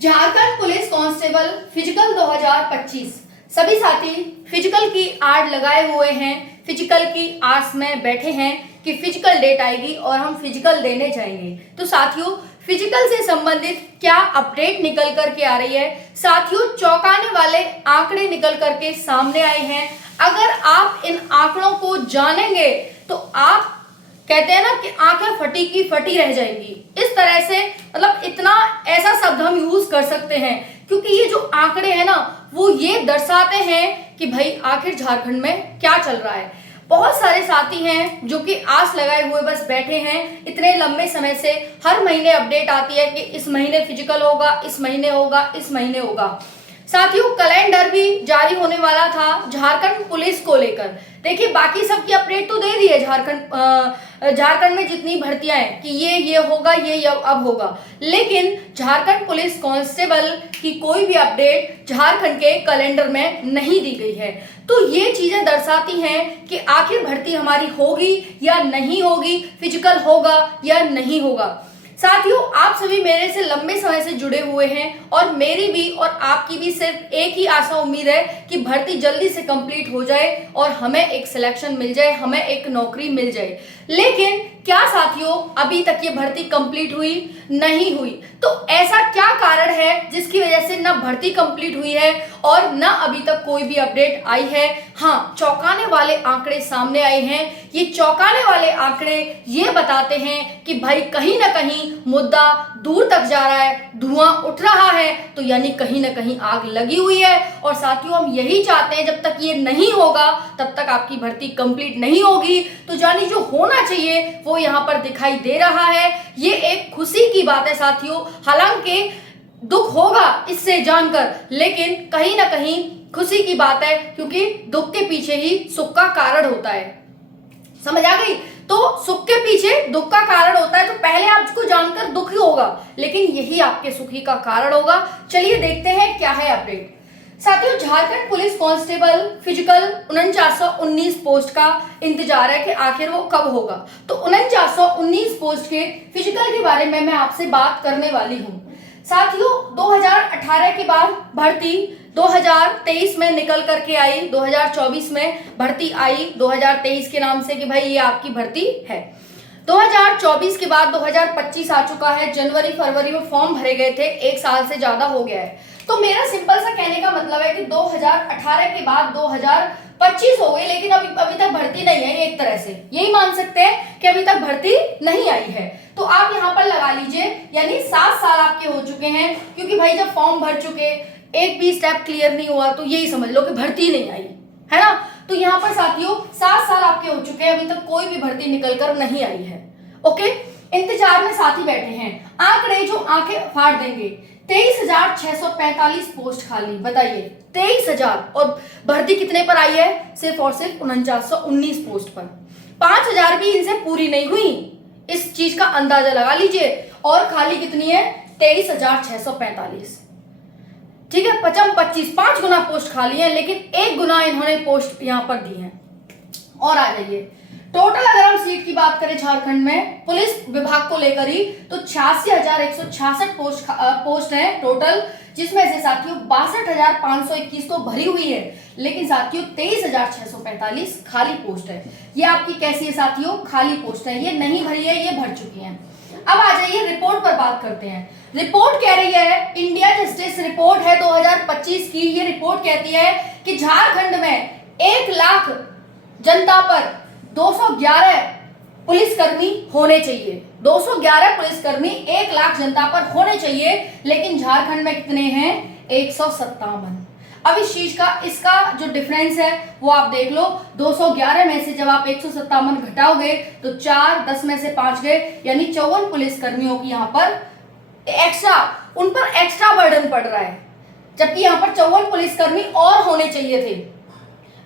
Jharkhand police constable physical 2025। सभी साथी physical की आड़ लगाए हुए हैं, फिजिकल की आस में बैठे हैं कि फिजिकल डेट आएगी और हम फिजिकल देने जाएंगे। तो साथियों, फिजिकल से संबंधित क्या अपडेट निकल करके आ रही है? साथियों, चौंकाने वाले आंकड़े निकल करके सामने आए हैं। अगर आप इन आंकड़ों को जानेंगे तो आप कहते हैं ना कि आंखें फटी की फटी रह जाएंगी। इस तरह से मतलब इतना ऐसा शब्द हम यूज कर सकते हैं, क्योंकि ये जो आंकड़े हैं ना वो ये दर्शाते हैं कि भाई आखिर झारखंड में क्या चल रहा है। बहुत सारे साथी हैं जो कि आस लगाए हुए बस बैठे हैं इतने लंबे समय से। हर महीने अपडेट आती है कि इस महीने फिजिकल होगा, इस महीने होगा, इस महीने होगा। साथियों, कैलेंडर भी जारी होने वाला था झारखंड पुलिस को लेकर। देखिए, बाकी सबकी अपडेट तो दे दी है झारखंड में जितनी भर्तियां हैं कि ये होगा, ये अब होगा, लेकिन झारखंड पुलिस कांस्टेबल की कोई भी अपडेट झारखंड के कैलेंडर में नहीं दी गई है। तो ये चीजें दर्शाती हैं कि आखिर भर्ती हमारी होगी या नहीं होगी, फिजिकल होगा या नहीं होगा। साथियों, आप सभी मेरे से लंबे समय से जुड़े हुए हैं और मेरी भी और आपकी भी सिर्फ एक ही आशा उम्मीद है कि भर्ती जल्दी से कंप्लीट हो जाए और हमें एक सिलेक्शन मिल जाए, हमें एक नौकरी मिल जाए। लेकिन क्या साथियों, अभी तक ये भर्ती कंप्लीट हुई नहीं हुई? तो ऐसा क्या कारण है जिसकी वजह से ना भर्ती कंप्लीट हुई है और ना अभी तक कोई भी अपडेट आई है? हाँ, चौंकाने वाले आंकड़े सामने आए हैं। ये चौंकाने वाले आंकड़े ये बताते हैं कि भाई कहीं ना कहीं मुद्दा दूर तक जा रहा है, धुआं उठ रहा है, तो यानी कहीं ना कहीं आग लगी हुई है। और साथियों, हम यही चाहते हैं, जब तक ये नहीं होगा तब तक आपकी भर्ती कंप्लीट नहीं होगी। तो यानी जो होना चाहिए वो यहाँ पर दिखाई दे रहा है। ये एक खुशी की बात है साथियों, हालांकि दुख होगा इससे जानकर, लेकिन कहीं ना कहीं खुशी की बात है, क्योंकि दुख के पीछे ही सुख का कारण होता है। समझ आ गई? तो सुख के पीछे दुख का कारण होता है, तो पहले आपको जानकर दुख ही होगा, लेकिन यही आपके सुखी का कारण होगा। चलिए देखते हैं क्या है अपडेट। साथियों, Jharkhand police constable physical 4919 post का इंतजार है कि आखिर वो कब होगा। तो 4919 पोस्ट के फिजिकल के बारे में मैं आपसे बात करने वाली हूँ। साथियों, 2018 के बाद भर्ती 2023 में निकल करके आई, 2024 में भर्ती आई 2023 के नाम से कि भाई ये आपकी भर्ती है। 2024 के बाद 2025 आ चुका है। जनवरी फरवरी में फॉर्म भरे गए थे, एक साल से ज्यादा हो गया है। तो मेरा सिंपल सा कहने का मतलब है कि 2018 के बाद 2025 हो गई, लेकिन अभी तक भर्ती नहीं है। एक तरह से यही मान सकते हैं कि अभी तक भर्ती नहीं आई है। तो आप यहाँ पर लगा लीजिए, यानी 7 साल आपके हो चुके हैं, क्योंकि भाई जब फॉर्म भर चुके, एक भी स्टेप क्लियर नहीं हुआ, तो यही समझ लो कि भर्ती नहीं आई है ना। तो यहाँ पर साथियों 7 साल आपके हो चुके हैं, अभी तक कोई भी भर्ती निकल कर नहीं आई है। ओके, इंतजार में साथी बैठे हैं। आंकड़े जो आंखें फाड़ देंगे, 23,645 पोस्ट खाली। बताइए, 23,000, और भर्ती कितने पर आई है? सिर्फ और सिर्फ 4919 पोस्ट पर। 5,000 भी इनसे पूरी नहीं हुई, इस चीज का अंदाजा लगा लीजिए। और खाली कितनी है? 23,645। ठीक है, 25 5 गुना पोस्ट खाली है, लेकिन 1 गुना इन्होंने पोस्ट यहां पर दी है। और आ जाइए, टोटल अगर हम सीट की बात करें झारखंड में पुलिस विभाग को लेकर ही, तो 86,166 पोस्ट है टोटल, जिसमें से साथियों 62,521 तो भरी हुई है, लेकिन साथियों 23,645 खाली पोस्ट है। ये आपकी कैसी है साथियों? खाली पोस्ट है, ये नहीं भरी है, ये भर चुकी है। अब आ जाइए रिपोर्ट पर बात करते हैं। रिपोर्ट कह रही है, इंडिया जस्टिस रिपोर्ट है 2025 की। ये रिपोर्ट कहती है कि झारखंड में 1 लाख जनता पर 211 पुलिसकर्मी होने चाहिए। 211 पुलिसकर्मी 1 लाख जनता पर होने चाहिए, लेकिन झारखंड में कितने हैं? 157। अब इस चीज का, इसका जो डिफरेंस है वो आप देख लो। 211 में से जब आप 157 घटाओगे तो 4, 10 में से 5 गए, यानी 54 पुलिसकर्मियों की यहाँ पर एक्स्ट्रा, उन पर एक्स्ट्रा बर्डन पड़ रहा है, जबकि यहाँ पर 54 पुलिसकर्मी और होने चाहिए थे।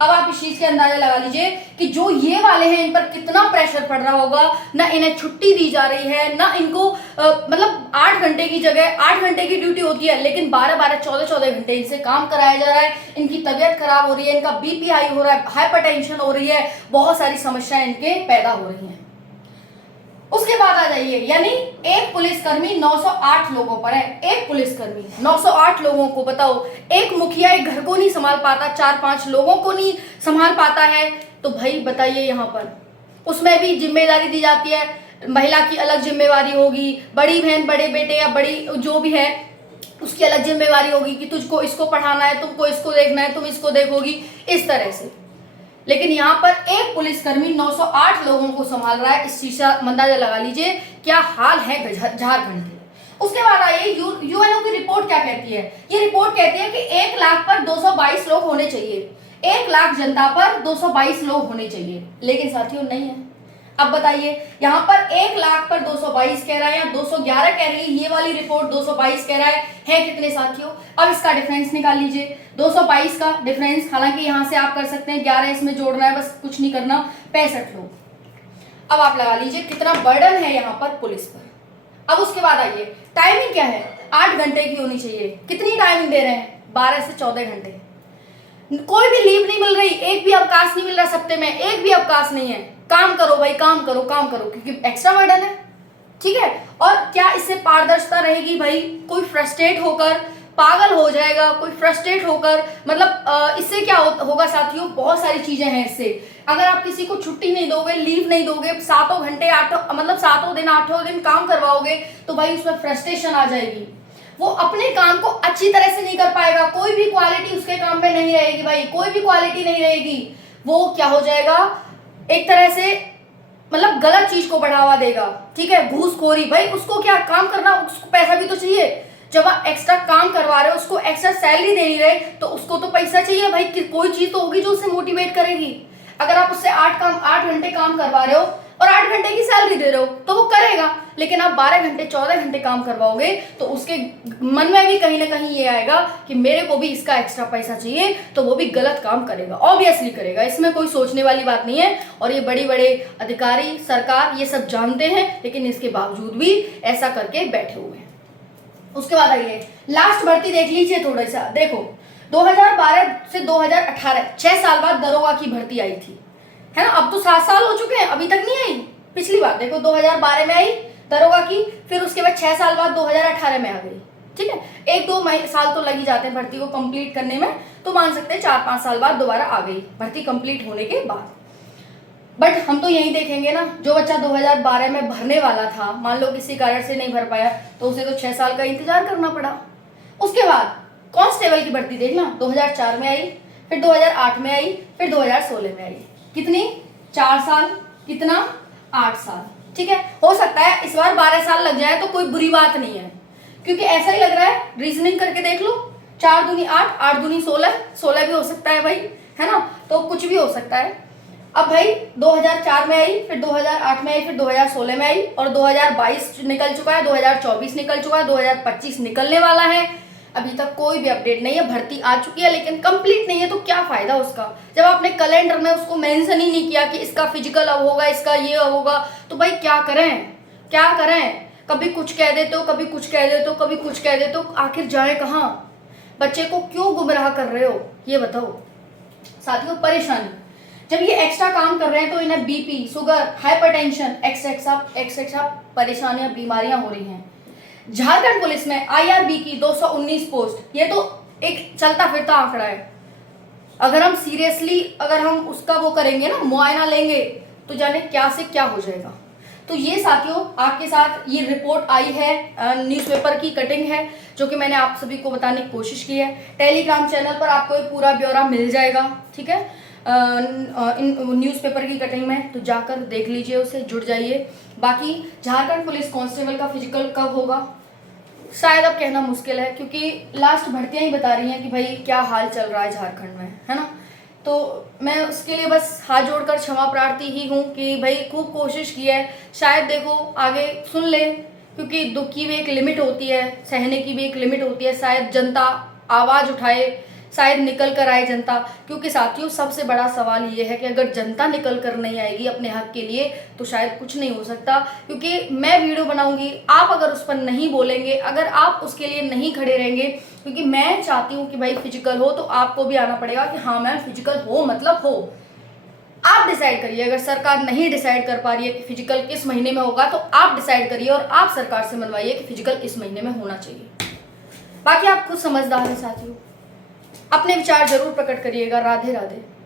अब आप इस चीज के अंदाजा लगा लीजिए कि जो ये वाले हैं इन पर कितना प्रेशर पड़ रहा होगा। ना इन्हें छुट्टी दी जा रही है, ना इनको मतलब 8 घंटे की जगह 8 घंटे की ड्यूटी होती है, लेकिन 12-12, 14-14 घंटे इनसे काम कराया जा रहा है। इनकी तबीयत खराब हो रही है, इनका बीपी हाई हो रहा है, हाइपरटेंशन हो रही है, बहुत सारी समस्याएं इनके पैदा हो रही हैं। उसके बाद आ जाइए, यानी एक पुलिसकर्मी 908 लोगों पर है। एक पुलिसकर्मी 908 लोगों को, बताओ, एक मुखिया एक घर को नहीं संभाल पाता, 4-5 लोगों को नहीं संभाल पाता है, तो भाई बताइए यहाँ पर उसमें भी जिम्मेदारी दी जाती है, महिला की अलग जिम्मेवारी होगी, बड़ी बहन बड़े बेटे या बड़ी जो भी है उसकी अलग जिम्मेवारी होगी कि तुझको इसको पढ़ाना है, तुमको इसको देखना है, तुम इसको देखोगी, इस तरह से। लेकिन यहाँ पर एक पुलिसकर्मी 908 लोगों को संभाल रहा है। इस चीज का अंदाजा लगा लीजिए क्या हाल है झारखंड के। उसके बाद आइए यूएनओ की रिपोर्ट क्या कहती है। ये रिपोर्ट कहती है कि 1 लाख पर 222 लोग होने चाहिए, 1 लाख जनता पर 222 लोग होने चाहिए, लेकिन साथियों नहीं है। अब बताइए यहाँ पर 1 लाख पर 222 कह रहा है या 211 कह रही है, ये वाली रिपोर्ट 222 कह रहा है कितने साथियों। अब इसका डिफरेंस निकाल लीजिए, 222 का डिफरेंस, हालांकि यहाँ से आप कर सकते हैं 11 इसमें जोड़ना है, बस कुछ नहीं करना, 65 लोग। अब आप लगा लीजिए कितना बर्डन है यहाँ पर पुलिस पर। अब उसके बाद आइए टाइमिंग क्या है, 8 घंटे की होनी चाहिए। कितनी टाइमिंग दे रहे हैं, 12 से 14 घंटे। कोई भी लीव नहीं मिल रही, एक भी अवकाश नहीं मिल रहा, सप्ताह में एक भी अवकाश नहीं है। काम करो भाई, काम करो काम करो, क्योंकि एक्स्ट्रा बर्डन है, ठीक है। और क्या इससे पारदर्शिता रहेगी भाई, कोई फ्रस्ट्रेट होकर पागल हो जाएगा, कोई फ्रस्ट्रेट होकर, मतलब इससे क्या होगा साथियों, बहुत सारी चीजें हैं इससे। अगर आप किसी को छुट्टी नहीं दोगे, लीव नहीं दोगे, 7 घंटे 8 मतलब 7 दिन 8 दिन काम करवाओगे, तो भाई उसमें फ्रस्ट्रेशन आ जाएगी, वो अपने काम को अच्छी तरह से नहीं कर पाएगा, कोई भी क्वालिटी उसके काम में नहीं रहेगी भाई, कोई भी क्वालिटी नहीं रहेगी। वो क्या हो जाएगा, एक तरह से मतलब गलत चीज को बढ़ावा देगा, ठीक है, घूसखोरी। भाई उसको क्या काम करना, उसको पैसा भी तो चाहिए। जब आप एक्स्ट्रा काम करवा रहे हो, उसको एक्स्ट्रा सैलरी दे रहे, तो उसको तो पैसा चाहिए भाई, कोई चीज तो होगी जो उसे मोटिवेट करेगी। अगर आप उससे 8 घंटे काम करवा रहे हो और 8 घंटे की सैलरी दे रहे हो तो वो करेगा, लेकिन आप 12 घंटे 14 घंटे काम करवाओगे तो उसके मन में भी कहीं ना कहीं ये आएगा कि मेरे को भी इसका एक्स्ट्रा पैसा चाहिए, तो वो भी गलत काम करेगा, ऑब्वियसली करेगा, इसमें कोई सोचने वाली बात नहीं है। और ये बड़े बड़े अधिकारी, सरकार ये सब जानते हैं, लेकिन इसके बावजूद भी ऐसा करके बैठे हुए हैं। उसके बाद आइए लास्ट भर्ती देख लीजिए थोड़ा सा, देखो 2012 से 2018 6 साल बाद दरोगा की भर्ती आई थी, है ना। अब तो 7 साल हो चुके हैं, अभी तक नहीं आई। पिछली बार देखो 2012 में आई दरोगा की, फिर उसके बाद 6 साल बाद 2018 में आ गई, ठीक है। 1-2 साल तो लग ही जाते हैं भर्ती को कंप्लीट करने में, तो मान सकते हैं 4-5 साल बाद दोबारा आ गई भर्ती कंप्लीट होने के बाद। बट हम तो यही देखेंगे ना, जो बच्चा 2012 में भरने वाला था, मान लो किसी कारण से नहीं भर पाया, तो उसे तो 6 साल का इंतजार करना पड़ा। उसके बाद कांस्टेबल की भर्ती देखना, 2004 में आई, फिर 2008 में आई, फिर 2016 में आई। कितनी, 4 साल, कितना, 8 साल, ठीक है। हो सकता है इस बार 12 साल लग जाए तो कोई बुरी बात नहीं है, क्योंकि ऐसा ही लग रहा है, रीजनिंग करके देख लो, 4 दूनी 8, 8 दूनी 16, 16 भी हो सकता है भाई, है ना, तो कुछ भी हो सकता है। अब भाई 2004 में आई, फिर 2008 में आई, फिर 2016 में आई, और 2022 निकल चुका है, 2024 निकल चुका है, 2025 निकलने वाला है। अभी तक कोई भी अपडेट नहीं है, भर्ती आ चुकी है लेकिन कंप्लीट नहीं है, तो क्या फायदा उसका, जब आपने कैलेंडर में उसको मेंशन ही नहीं किया कि इसका फिजिकल अब होगा, इसका ये होगा, तो भाई क्या करें, क्या करें। कभी कुछ कह देते हो, कभी कुछ कह देते हो, कभी कुछ कह देते हो, आखिर जाए कहाँ, बच्चे को क्यों गुमराह कर रहे हो, ये बताओ साथियों। परेशानी, जब ये एक्स्ट्रा काम कर रहे हैं तो इन्हें बीपी, शुगर, हाइपरटेंशन, एक्सेट्रा परेशानियां, बीमारियां हो रही हैं। झारखंड पुलिस में आईआरबी की 219 पोस्ट, ये तो एक चलता फिरता आंकड़ा है। अगर हम सीरियसली अगर हम उसका वो करेंगे ना, मुआयना लेंगे, तो जाने क्या से क्या हो जाएगा। तो ये साथियों आपके साथ ये रिपोर्ट आई है, न्यूज़पेपर की कटिंग है, जो कि मैंने आप सभी को बताने की कोशिश की है। टेलीग्राम चैनल पर आपको एक पूरा ब्यौरा मिल जाएगा, ठीक है, न्यूज़पेपर की कटिंग में, तो जाकर देख लीजिए उसे, जुड़ जाइए। बाकी झारखंड पुलिस कांस्टेबल का फिजिकल कब होगा शायद अब कहना मुश्किल है, क्योंकि लास्ट भर्तियां ही बता रही हैं कि भाई क्या हाल चल रहा है झारखंड में, है ना। तो मैं उसके लिए बस हाथ जोड़कर क्षमा प्रार्थी ही हूँ कि भाई खूब कोशिश की है, शायद देखो आगे सुन ले, क्योंकि दुख की भी एक लिमिट होती है, सहने की भी एक लिमिट होती है। शायद जनता आवाज़ उठाए, शायद निकल कर आए जनता, क्योंकि साथियों सबसे बड़ा सवाल ये है कि अगर जनता निकल कर नहीं आएगी अपने हक के लिए तो शायद कुछ नहीं हो सकता। क्योंकि मैं वीडियो बनाऊंगी, आप अगर उस पर नहीं बोलेंगे, अगर आप उसके लिए नहीं खड़े रहेंगे, क्योंकि मैं चाहती हूँ कि भाई फिजिकल हो तो आपको भी आना पड़ेगा कि हाँ मैम फिजिकल हो, मतलब हो, आप डिसाइड करिए। अगर सरकार नहीं डिसाइड कर पा रही है कि फिजिकल किस महीने में होगा, तो आप डिसाइड करिए और आप सरकार से मनवाइए कि फिजिकल इस महीने में होना चाहिए। बाकी आप खुद समझदार हैं साथियों। अपने विचार जरूर प्रकट करिएगा। राधे राधे।